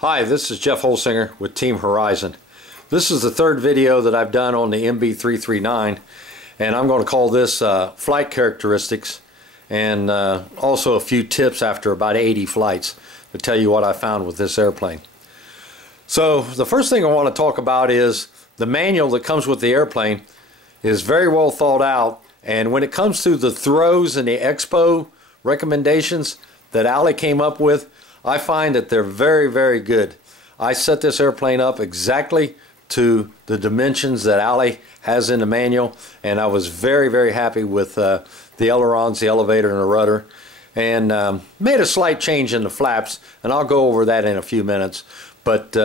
Hi, this is Jeff Holsinger with Team Horizon. This is the third video that I've done on the MB339, and I'm going to call this flight characteristics and also a few tips after about 80 flights to tell you what I found with this airplane. So the first thing I want to talk about is the manual that comes with the airplane is very well thought out, and when it comes to the throws and the expo recommendations that Ali came up with, I find that they're very, very good. I set this airplane up exactly to the dimensions that Ali has in the manual, and I was very, very happy with the ailerons, the elevator, and the rudder, and made a slight change in the flaps, and I'll go over that in a few minutes. But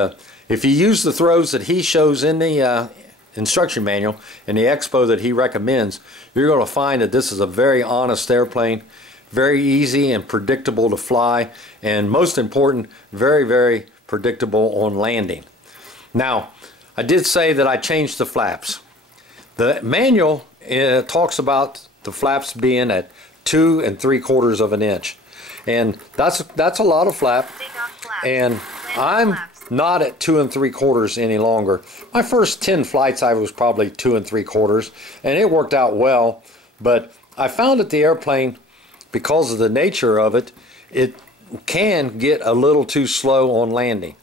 if you use the throws that he shows in the instruction manual and the expo that he recommends, you're going to find that this is a very honest airplane, very easy and predictable to fly, and most important, very, very predictable on landing. Now, I did say that I changed the flaps. The manual talks about the flaps being at 2 3/4 of an inch, and that's a lot of flap, and I'm not at 2 3/4 any longer. My first 10 flights I was probably 2 3/4, and it worked out well, but I found that the airplane, because of the nature of it, it can get a little too slow on landing.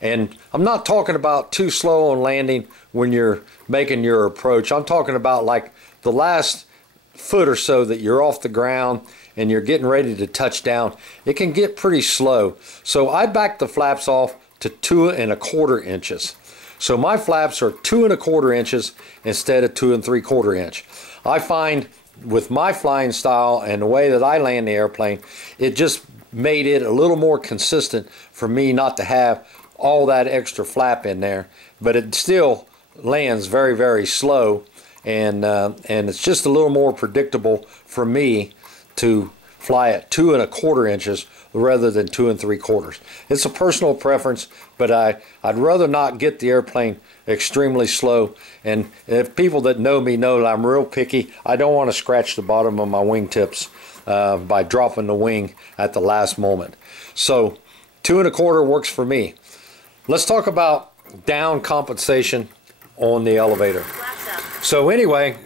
And I'm not talking about too slow on landing when you're making your approach. I'm talking about like the last foot or so that you're off the ground and you're getting ready to touch down. It can get pretty slow. So I backed the flaps off to 2 1/4 inches. So my flaps are 2 1/4 inches instead of 2 3/4 inch. I find with my flying style and the way that I land the airplane, it just made it a little more consistent for me not to have all that extra flap in there, but it still lands very, very slow, and it's just a little more predictable for me to fly at 2 1/4 inches rather than 2 3/4. It's a personal preference, but I'd rather not get the airplane extremely slow. And if people that know me know that I'm real picky, I don't want to scratch the bottom of my wingtips by dropping the wing at the last moment. So 2 1/4 works for me. Let's talk about down compensation on the elevator. So anyway,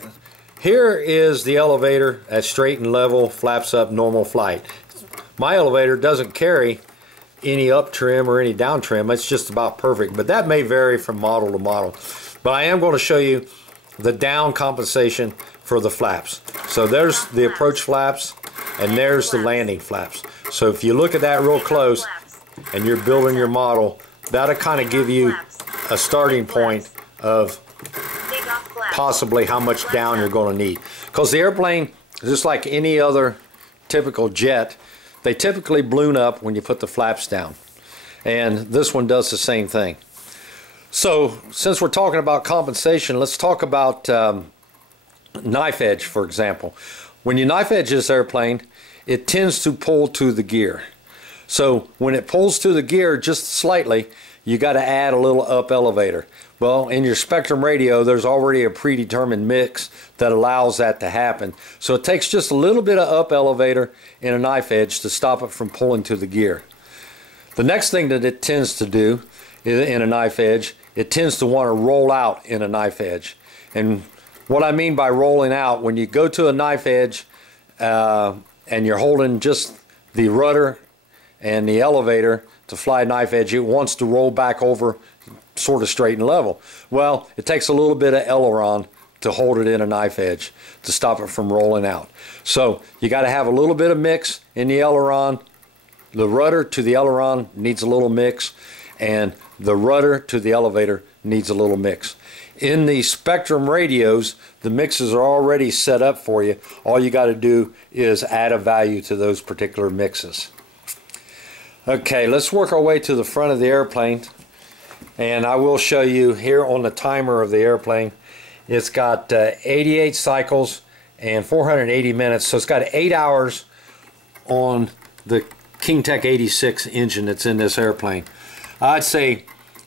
here is the elevator at straight and level, flaps up, normal flight. My elevator doesn't carry any up trim or any down trim. It's just about perfect, but that may vary from model to model. But I am going to show you the down compensation for the flaps. So there's the approach flaps, and there's the landing flaps. So if you look at that real close and you're building your model, that'll kind of give you a starting point of possibly how much down you're going to need. Because the airplane, just like any other typical jet, they typically balloon up when you put the flaps down. And this one does the same thing. So since we're talking about compensation, let's talk about knife edge, for example. When you knife edge this airplane, it tends to pull to the gear. So when it pulls to the gear just slightly, you got to add a little up elevator. Well, in your Spectrum radio, there's already a predetermined mix that allows that to happen. So it takes just a little bit of up elevator in a knife edge to stop it from pulling to the gear. The next thing that it tends to do in a knife edge, it tends to want to roll out in a knife edge. And what I mean by rolling out, when you go to a knife edge and you're holding just the rudder and the elevator to fly knife edge, it wants to roll back over sort of straight and level. Well, it takes a little bit of aileron to hold it in a knife edge to stop it from rolling out. So you got to have a little bit of mix in the aileron. The rudder to the aileron needs a little mix, and the rudder to the elevator needs a little mix. In the Spectrum radios, the mixes are already set up for you. All you got to do is add a value to those particular mixes. Okay, let's work our way to the front of the airplane, and I will show you here on the timer of the airplane. It's got 88 cycles and 480 minutes, so it's got 8 hours on the King Tech 86 engine that's in this airplane. I'd say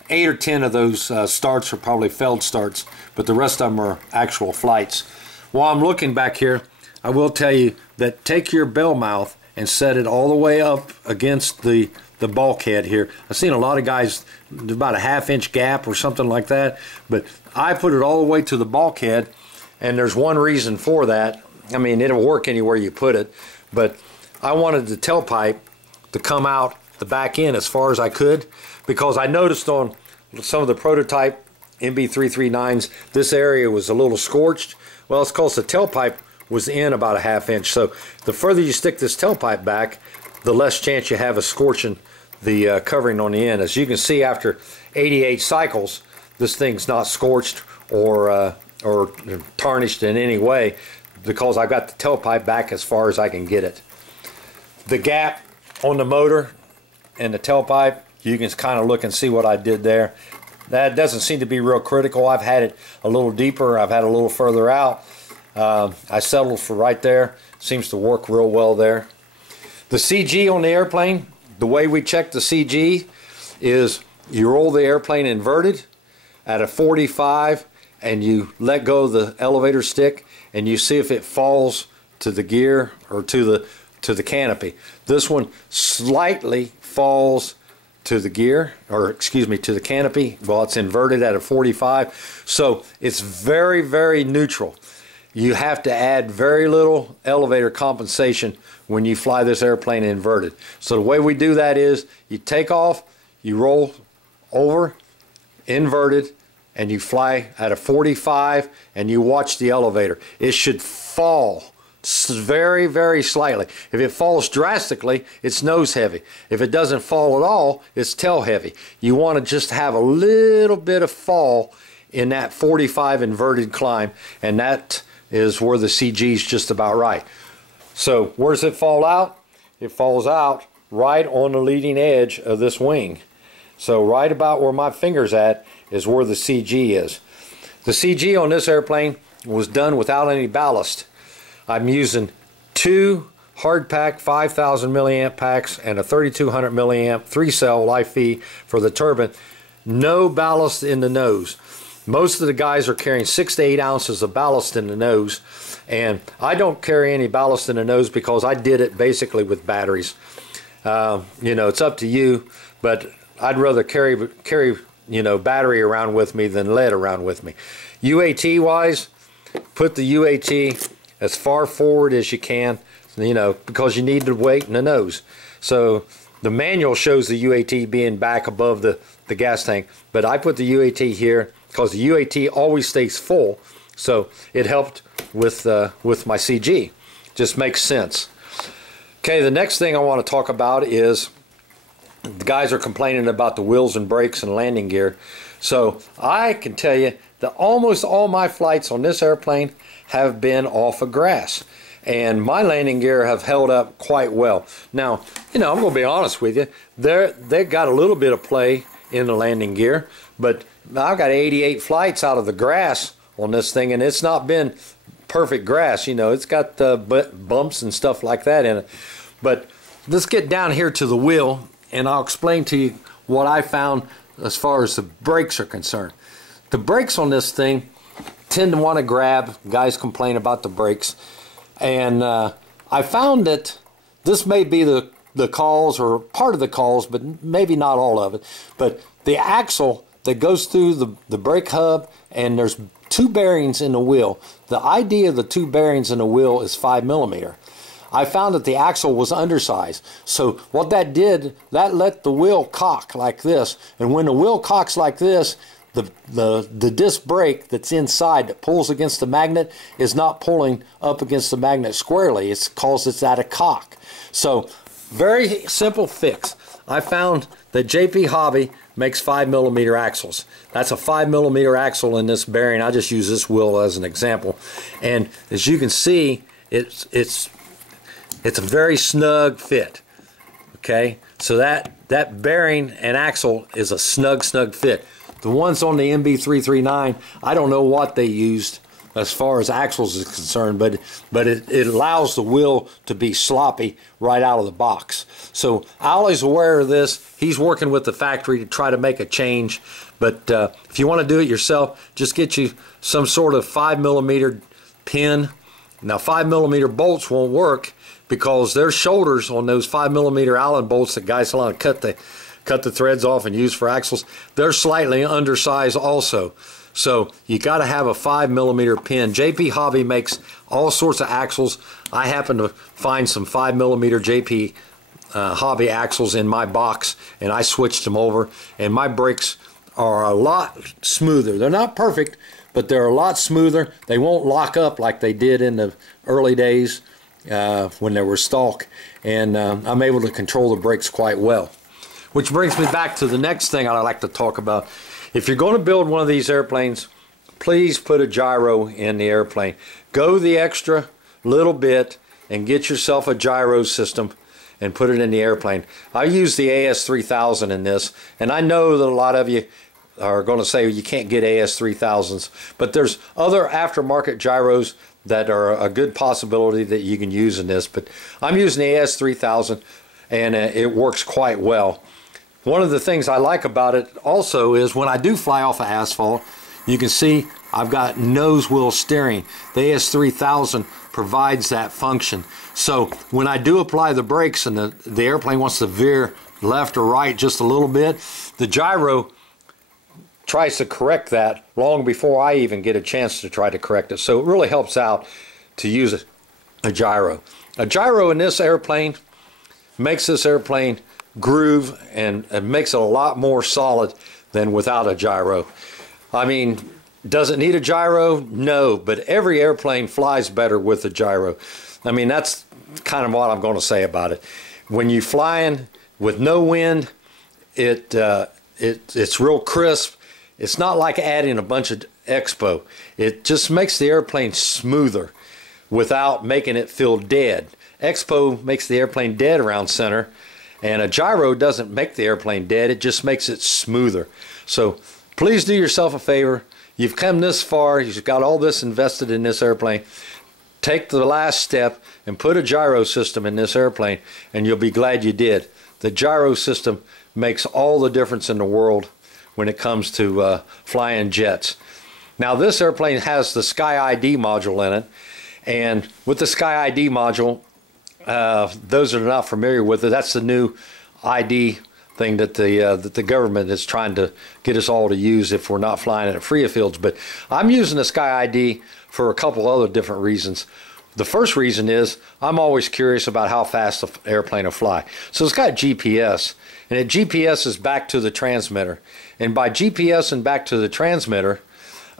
8 or 10 of those starts are probably failed starts, but the rest of them are actual flights. While I'm looking back here, I will tell you that take your bell mouth and set it all the way up against the the bulkhead here. I've seen a lot of guys about a ½ inch gap or something like that, but I put it all the way to the bulkhead, and there's one reason for that. I mean, it'll work anywhere you put it, but I wanted the tailpipe to come out the back end as far as I could, because I noticed on some of the prototype MB339s this area was a little scorched. Well, it's because the tailpipe was in about a ½ inch. So the further you stick this tailpipe back, the less chance you have of scorching the covering on the end. As you can see, after 88 cycles, this thing's not scorched or tarnished in any way, because I got the tailpipe back as far as I can get it. The gap on the motor and the tailpipe, you can kind of look and see what I did there. That doesn't seem to be real critical. I've had it a little deeper, I've had it a little further out. I settled for right there. Seems to work real well there. The CG on the airplane, the way we check the CG is you roll the airplane inverted at a 45 and you let go of the elevator stick and you see if it falls to the gear or to the canopy. This one slightly falls to the gear, or excuse me, to the canopy. Well, it's inverted at a 45, so it's very, very neutral. You have to add very little elevator compensation when you fly this airplane inverted. So the way we do that is you take off, you roll over, inverted, and you fly at a 45 and you watch the elevator. It should fall very, very slightly. If it falls drastically, it's nose heavy. If it doesn't fall at all, it's tail heavy. You want to just have a little bit of fall in that 45 inverted climb, and that is where the CG is just about right. So where does it fall out? It falls out right on the leading edge of this wing. So right about where my finger's at is where the CG is. The CG on this airplane was done without any ballast. I'm using 2 hard pack 5,000 milliamp packs and a 3,200 milliamp 3-cell live feed for the turbine. No ballast in the nose. Most of the guys are carrying 6 to 8 ounces of ballast in the nose, and I don't carry any ballast in the nose because I did it basically with batteries. You know, it's up to you, but I'd rather carry you know, battery around with me than lead around with me. UAT wise, put the UAT as far forward as you can, you know, because you need the weight in the nose. So the manual shows the UAT being back above the gas tank, but I put the UAT here because the UAT always stays full, so it helped with my CG. Just makes sense. Okay, the next thing I want to talk about is the guys are complaining about the wheels and brakes and landing gear. So I can tell you that almost all my flights on this airplane have been off of grass, and my landing gear have held up quite well. Now, you know, I'm going to be honest with you, they got a little bit of play in the landing gear, but I've got 88 flights out of the grass on this thing, and it's not been perfect grass. You know, it's got bumps and stuff like that in it. But let's get down here to the wheel, and I'll explain to you what I found as far as the brakes are concerned. The brakes on this thing tend to want to grab. Guys complain about the brakes, and I found that this may be the cause or part of the cause, but maybe not all of it. But the axle that goes through the brake hub, and there's 2 bearings in the wheel. The idea of the 2 bearings in the wheel is 5mm. I found that the axle was undersized. So what that did, that let the wheel cock like this. And when the wheel cocks like this, the disc brake that's inside that pulls against the magnet is not pulling up against the magnet squarely. It's because it's at a cock. So very simple fix. I found that JP Hobby makes 5mm axles. That's a 5mm axle in this bearing. I just use this wheel as an example. And as you can see, it's a very snug fit. Okay, so that bearing and axle is a snug fit. The ones on the MB339, I don't know what they used as far as axles is concerned, but it allows the wheel to be sloppy right out of the box. So Ollie's aware of this. He's working with the factory to try to make a change. But if you want to do it yourself, just get you some sort of 5mm pin. Now 5mm bolts won't work because their shoulders on those 5mm Allen bolts that guys want to cut the threads off and use for axles, they're slightly undersized also. So you got to have a 5mm pin. JP Hobby makes all sorts of axles. I happen to find some 5mm JP Hobby axles in my box, and I switched them over, and my brakes are a lot smoother. They're not perfect, but they're a lot smoother. They won't lock up like they did in the early days when they were stock, and I'm able to control the brakes quite well. Which brings me back to the next thing I'd like to talk about. If you're going to build one of these airplanes, please put a gyro in the airplane. Go the extra little bit and get yourself a gyro system and put it in the airplane. I use the AS3000 in this, and I know that a lot of you are going to say you can't get AS3000s, but there's other aftermarket gyros that are a good possibility that you can use in this, but I'm using the AS3000, and it works quite well. One of the things I like about it also is when I do fly off of asphalt, you can see I've got nose wheel steering. The AS3000 provides that function. So when I do apply the brakes and the airplane wants to veer left or right just a little bit, the gyro tries to correct that long before I even get a chance to try to correct it. So it really helps out to use a gyro. A gyro in this airplane makes this airplane groove, and it makes it a lot more solid than without a gyro. I mean, does it need a gyro? No, but every airplane flies better with a gyro. I mean, that's kind of what I'm going to say about it. When you're flying with no wind, it's real crisp. It's not like adding a bunch of expo. It just makes the airplane smoother without making it feel dead. Expo makes the airplane dead around center, and a gyro doesn't make the airplane dead, it just makes it smoother. So please do yourself a favor. You've come this far, you've got all this invested in this airplane. Take the last step and put a gyro system in this airplane, and you'll be glad you did. The gyro system makes all the difference in the world when it comes to flying jets. Now this airplane has the Sky ID module in it, and with the Sky ID module, those that are not familiar with it, that's the new ID thing that the government is trying to get us all to use if we're not flying at free fields. But I'm using the Sky ID for a couple other different reasons. The first reason is I'm always curious about how fast the airplane will fly. So it's got GPS, and it GPS is back to the transmitter. And by GPS and back to the transmitter,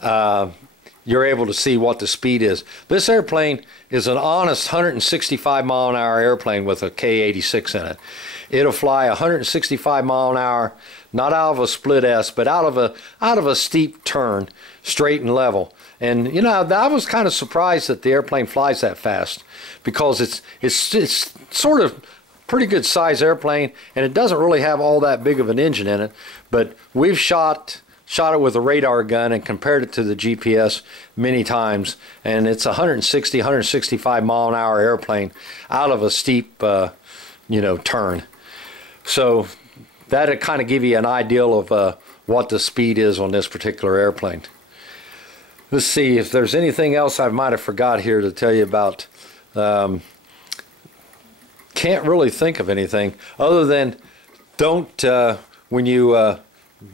you're able to see what the speed is. This airplane is an honest 165-mile-an-hour airplane with a K-86 in it. It'll fly 165 mile an hour, not out of a split S, but out of a steep turn, straight and level. And you know, I was kind of surprised that the airplane flies that fast, because it's sort of pretty good size airplane, and it doesn't really have all that big of an engine in it. But we've shot it with a radar gun and compared it to the GPS many times, and it's a 160, 165 mile an hour airplane out of a steep turn. So that'll kind of give you an idea of what the speed is on this particular airplane. Let's see if there's anything else I might have forgot here to tell you about. Can't really think of anything other than don't, when you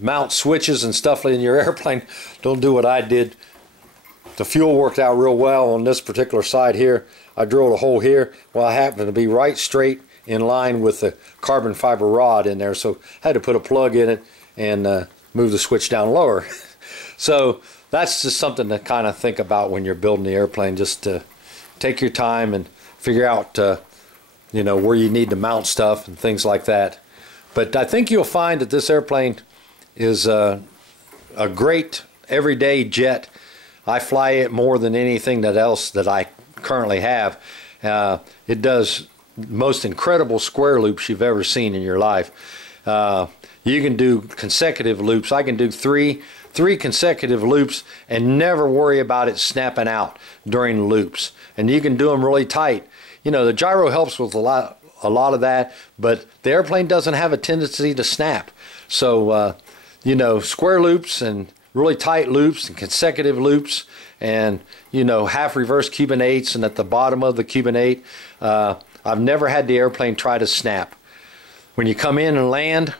mount switches and stuff in your airplane, don't do what I did. The fuel worked out real well on this particular side here. I drilled a hole here. Well, I happened to be right straight in line with the carbon fiber rod in there, so I had to put a plug in it and move the switch down lower. So that's just something to kind of think about when you're building the airplane. Just take your time and figure out where you need to mount stuff and things like that. But I think you'll find that this airplane is a great everyday jet. I fly it more than anything else that I currently have. It does most incredible square loops you've ever seen in your life. You can do consecutive loops. I can do three consecutive loops and never worry about it snapping out during the loops. And you can do them really tight. The gyro helps with a lot of that, but the airplane doesn't have a tendency to snap. So square loops and really tight loops and consecutive loops, and half reverse Cuban 8s, and at the bottom of the Cuban 8 I've never had the airplane try to snap. When you come in and land,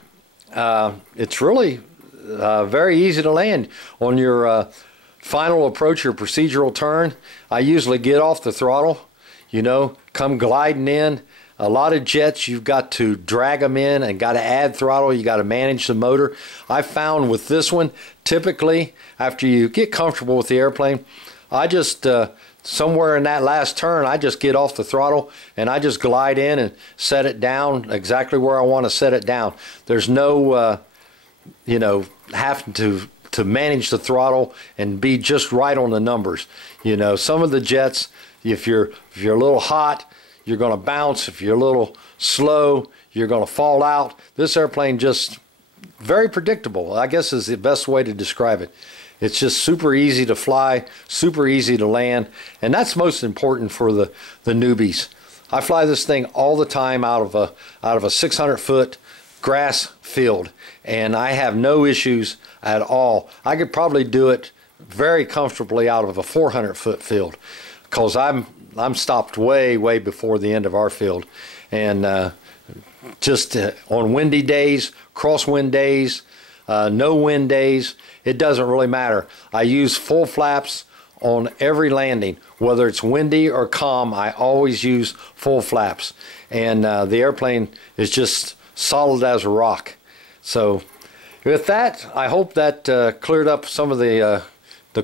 it's really very easy to land. On your final approach, your procedural turn, I usually get off the throttle, you know, come gliding in. A lot of jets, you've got to drag them in and got to add throttle. You got to manage the motor. I found with this one, typically after you get comfortable with the airplane, I just somewhere in that last turn, I just get off the throttle and I just glide in and set it down exactly where I want to set it down. There's no you know, having to manage the throttle and be just right on the numbers. You know, some of the jets, if you're a little hot, you're going to bounce. If you're a little slow, you're going to fall out. This airplane just very predictable, I guess, is the best way to describe it. It's just super easy to fly, super easy to land, and that's most important for the newbies. I fly this thing all the time out of a 600-foot grass field, and I have no issues at all. I could probably do it very comfortably out of a 400-foot field, because I'm stopped way before the end of our field. And just on windy days, crosswind days, no wind days, it doesn't really matter. I use full flaps on every landing. Whether it's windy or calm, I always use full flaps. And the airplane is just solid as a rock. So with that, I hope that cleared up some of the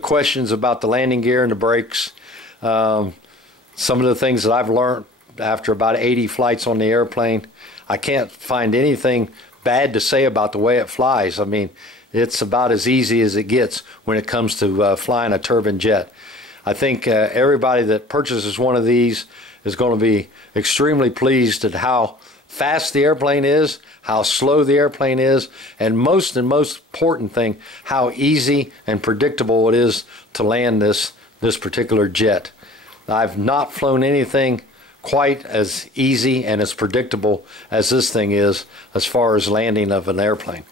questions about the landing gear and the brakes. Some of the things that I've learned after about 80 flights on the airplane, I can't find anything bad to say about the way it flies. I mean, it's about as easy as it gets when it comes to flying a turbine jet. I think everybody that purchases one of these is going to be extremely pleased at how fast the airplane is, how slow the airplane is, and most important thing, how easy and predictable it is to land this particular jet. I've not flown anything quite as easy and as predictable as this thing is as far as landing of an airplane.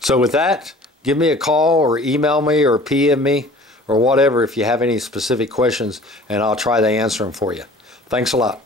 So with that, give me a call or email me or PM me or whatever if you have any specific questions, and I'll try to answer them for you. Thanks a lot.